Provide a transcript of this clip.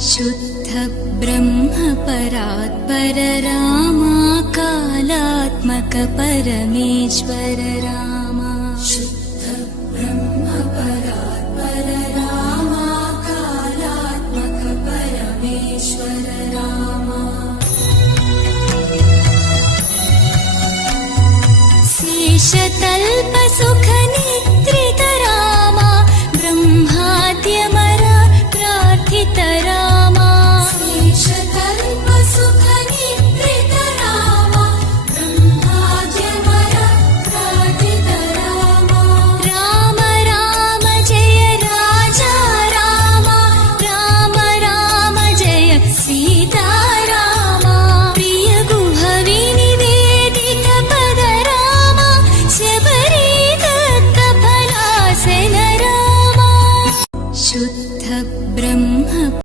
शुद्ध ब्रह्म परात्पर रामा कालात्मक परमेश्वर रामा शुद्ध ब्रह्म परात्पर रामा कालात्मक परमेश्वर रामा शेषतल्प सुख निद्रित रामा ब्रह्माद्यमर प्रार्थित रामा